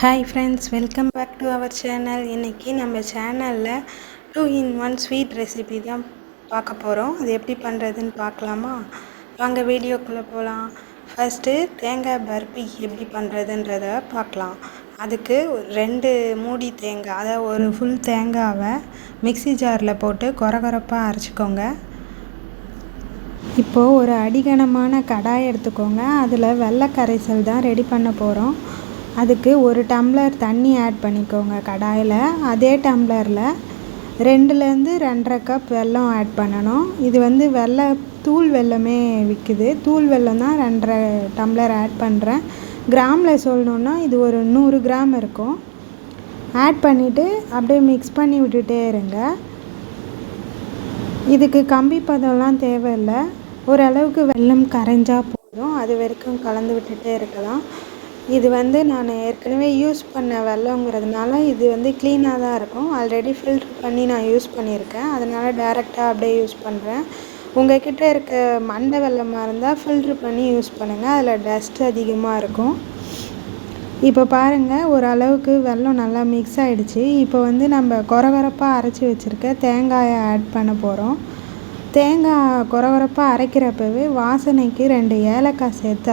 Hi friends welcome back to our channel இன்றைக்கி நம்ம சேனலில் two in one sweet recipe தான் பார்க்க போகிறோம் அது எப்படி பண்ணுறதுன்னு பார்க்கலாமா? வாங்க வீடியோக்குள்ளே போகலாம் ஃபஸ்ட்டு தேங்காய் பர்பி எப்படி பண்ணுறதுன்றத பார்க்கலாம். அதுக்கு ஒரு ரெண்டு மூடி தேங்காய் அதாவது ஒரு ஃபுல் தேங்காவை மிக்ஸி ஜாரில் போட்டு கொரகொரப்பாக அரைச்சிக்கோங்க. இப்போது ஒரு அடிகனமான கடாய் எடுத்துக்கோங்க. அதில் வெள்ளை கரைசல் தான் ரெடி பண்ண போகிறோம் அதுக்கு ஒரு டம்ளர் தண்ணி ஆட் பண்ணிக்கோங்க கடாயில். அதே டம்ளரில் ரெண்டுலேருந்து ரெண்டரை கப் வெல்லம் ஆட் பண்ணணும். இது வந்து வெள்ளை தூள் வெல்லமே விற்குது தூள் வெல்லம் தான் ரெண்டரை டம்ளர் ஆட் பண்ணுறேன் கிராமில் சொல்லணுன்னா இது ஒரு நூறு கிராம் இருக்கும். ஆட் பண்ணிவிட்டு அப்படியே மிக்ஸ் பண்ணி விட்டுட்டே இருங்க. இதுக்கு கம்பி பதம்லாம் தேவையில்லை. ஓரளவுக்கு வெல்லம் கரைஞ்சால் போதும். அது வரைக்கும் கலந்து விட்டுட்டே இருக்கலாம். இது வந்து நான் ஏற்கனவே யூஸ் பண்ண வெள்ளங்கிறதுனால இது வந்து க்ளீனாக தான் இருக்கும். ஆல்ரெடி ஃபில்ட்ரு பண்ணி நான் யூஸ் பண்ணியிருக்கேன். அதனால் டேரெக்டாக அப்படியே யூஸ் பண்ணுறேன் உங்கள் கிட்டே இருக்க மண்டை வெல்லமாக இருந்தால் ஃபில்ட்ரு பண்ணி யூஸ் பண்ணுங்கள் அதில் டஸ்ட் அதிகமாக இருக்கும். இப்போ பாருங்கள் ஓரளவுக்கு வெல்லம் நல்லா மிக்ஸ் ஆகிடுச்சு இப்போ வந்து நம்ம கொரகொரப்பாக அரைச்சி வச்சுருக்க தேங்காயை ஆட் பண்ண போகிறோம் தேங்காய் கொரகொரப்பாக அரைக்கிறப்பவே வாசனைக்கு ரெண்டு ஏலக்காய் சேர்த்து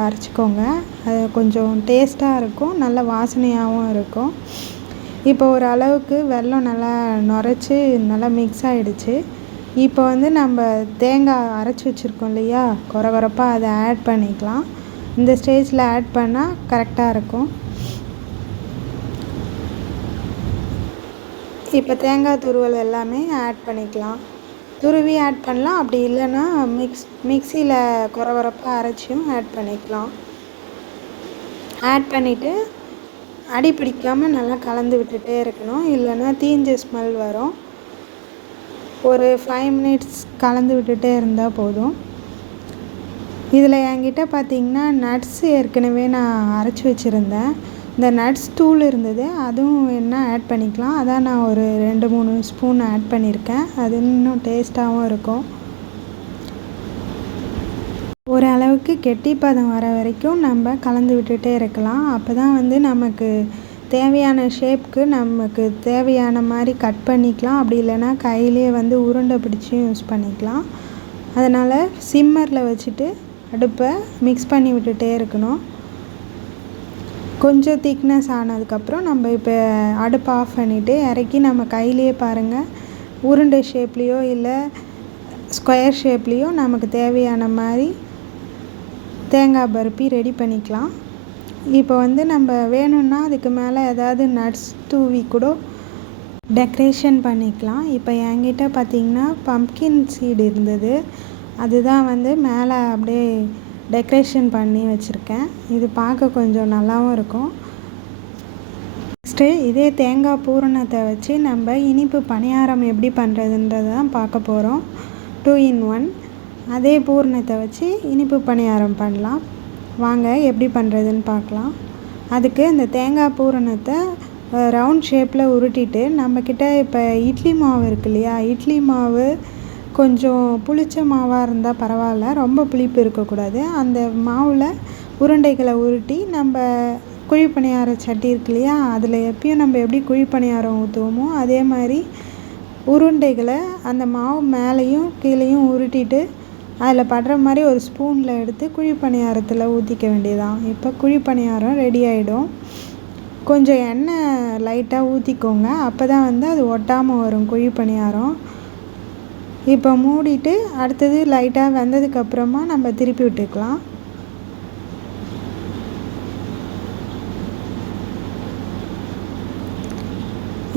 அரைச்சிக்கோங்க. அது கொஞ்சம் டேஸ்ட்டாக இருக்கும் நல்ல வாசனையாகவும் இருக்கும். இப்போ ஒரு அளவுக்கு வெல்லம் நல்லா நுரைச்சி நல்லா மிக்ஸ் ஆகிடுச்சு இப்போ வந்து நம்ம தேங்காய் அரைச்சி வச்சுருக்கோம் இல்லையா? கொரகொரப்பாக அதை ஆட் பண்ணிக்கலாம். இந்த ஸ்டேஜில் ஆட் பண்ணால் கரெக்டாக இருக்கும். இப்போ தேங்காய் துருவல் எல்லாமே ஆட் பண்ணிக்கலாம். துருவி ஆட் பண்ணலாம். அப்படி இல்லைன்னா மிக்ஸ் மிக்சியில் கொரகொரப்பாக அரைச்சியும் ஆட் பண்ணிக்கலாம். ஆட் பண்ணிவிட்டு அடி பிடிக்காமல் நல்லா கலந்து விட்டுட்டே இருக்கணும். இல்லைன்னா தீஞ்ச ஸ்மெல் வரும். ஒரு ஃபைவ் மினிட்ஸ் கலந்து விட்டுட்டே இருந்தால் போதும். இதில் என்கிட்ட பார்த்திங்கன்னா நட்ஸ் ஏற்கனவே நான் அரைச்சி வச்சுருந்தேன். இந்த நட்ஸ் தூள் இருந்தது அதுவும் வேணால் ஆட் பண்ணிக்கலாம். அதான் நான் ஒரு ரெண்டு மூணு ஸ்பூன் ஆட் பண்ணியிருக்கேன். அது இன்னும் டேஸ்ட்டாகவும் இருக்கும். ஓரளவுக்கு கெட்டி பதம் வர வரைக்கும் நம்ம கலந்து விட்டுகிட்டே இருக்கலாம். அப்போ தான் வந்து நமக்கு தேவையான ஷேப்க்கு நமக்கு தேவையான மாதிரி கட் பண்ணிக்கலாம். அப்படி இல்லைன்னா கையிலேயே வந்து உருண்டை பிடிச்சி யூஸ் பண்ணிக்கலாம். அதனால் சிம்மரில் வச்சுட்டு அடுப்பை மிக்ஸ் பண்ணி விட்டுகிட்டே இருக்கணும். கொஞ்சம் திக்னஸ் ஆனதுக்கப்புறம் நம்ம இப்போ அடுப்பை ஆஃப் பண்ணிவிட்டு இறக்கி நம்ம கையிலேயே பாருங்கள் உருண்டை ஷேப்லேயோ இல்லை ஸ்கொயர் ஷேப்லேயோ நமக்கு தேவையான மாதிரி தேங்காய் பருப்பி ரெடி பண்ணிக்கலாம். இப்போ வந்து நம்ம வேணும்னா அதுக்கு மேலே ஏதாவது நட்ஸ் தூவி கூட டெக்கரேஷன் பண்ணிக்கலாம். இப்போ என்கிட்ட பார்த்திங்கன்னா பம்ப்கின் சீடு இருந்தது. அதுதான் வந்து மேலே அப்படியே டெக்கரேஷன் பண்ணி வச்சுருக்கேன். இது பார்க்க கொஞ்சம் நல்லாவும் இருக்கும். நெக்ஸ்ட்டு இதே தேங்காய் பூரணத்தை வச்சு நம்ம இனிப்பு பணியாரம் எப்படி பண்ணுறதுன்றதை தான் பார்க்க போகிறோம் டூ இன் ஒன் அதே பூரணத்தை வச்சு இனிப்பு பணியாரம் பண்ணலாம். வாங்க எப்படி பண்ணுறதுன்னு பார்க்கலாம். அதுக்கு இந்த தேங்காய் பூரணத்தை ரவுண்ட் ஷேப்பில் உருட்டிட்டு நம்மக்கிட்ட இப்போ இட்லி மாவு இருக்கு இல்லையா? இட்லி மாவு கொஞ்சம் புளிச்ச மாவாக இருந்தால் பரவாயில்ல. ரொம்ப புளிப்பு இருக்கக்கூடாது. அந்த மாவில் உருண்டைகளை உருட்டி நம்ம குழி பணியார சட்டி இருக்கு இல்லையா அதில் எப்பயும் நம்ம எப்படி குழி பணியாரம் ஊற்றுவோமோ அதே மாதிரி உருண்டைகளை அந்த மாவு மேலேயும் கீழேயும் உருட்டிட்டு அதில் படுற மாதிரி ஒரு ஸ்பூனில் எடுத்து குழி பணியாரத்தில் ஊற்றிக்க வேண்டியதான் இப்போ குழி பணியாரம் ரெடி ஆகிடும் கொஞ்சம் எண்ணெய் லைட்டாக ஊற்றிக்கோங்க அப்போ தான் வந்து அது ஒட்டாமல் வரும் குழி பணியாரம் இப்போ மூடிட்டு அடுத்தது லைட்டாக வெந்ததுக்கப்புறமா நம்ம திருப்பி விட்டுக்கலாம்.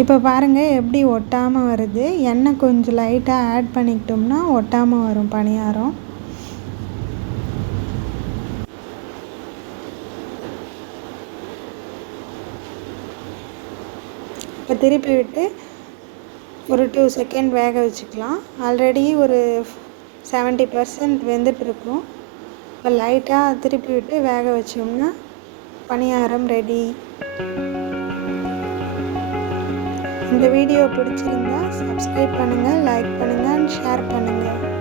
இப்போ பாருங்கள் எப்படி ஒட்டாமல் வருது. எண்ணெய் கொஞ்சம் லைட்டாக ஆட் பண்ணிக்கிட்டோம்னா ஒட்டாமல் வரும் பணியாரம். இப்போ திருப்பி விட்டு ஒரு டூ செகண்ட் வேக வச்சுக்கலாம். ஆல்ரெடி ஒரு செவன்ட்டி பர்சன்ட் வெந்துட்டுருக்கும். இப்போ லைட்டாக திருப்பி விட்டு வேக வச்சோம்னா பணியாரம் ரெடி இந்த வீடியோ பிடிச்சிருந்தா சப்ஸ்கிரைப் பண்ணுங்கள் லைக் பண்ணுங்கள் அண்ட் ஷேர் பண்ணுங்கள்